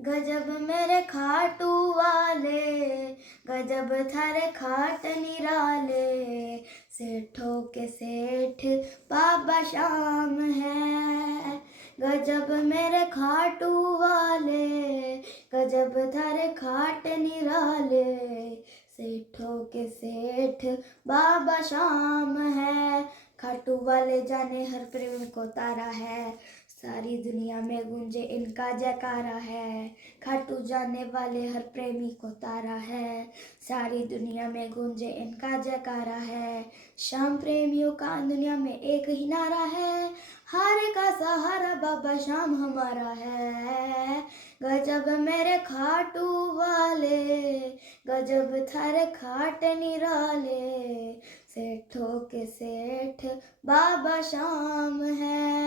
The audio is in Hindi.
गजब मेरे खाटू वाले, गजब थारे खाट निराले, सेठों के सेठ बाबा श्याम है। गजब मेरे खाटू वाले, गजब थारे खाट निराले, सेठों के सेठ बाबा श्याम है। खाटू वाले जाने हर प्रेम को तारा है, सारी दुनिया में गूंजे इनका जयकारा है। खाटू जाने वाले हर प्रेमी को तारा है, सारी दुनिया में गूंजे इनका जयकारा है। श्याम प्रेमियों का दुनिया में एक ही नारा है, हारे का सहारा बाबा श्याम हमारा है। गजब मेरे खाटू वाले, गजब थारे खाट निराले, सेठों के सेठ बाबा श्याम है।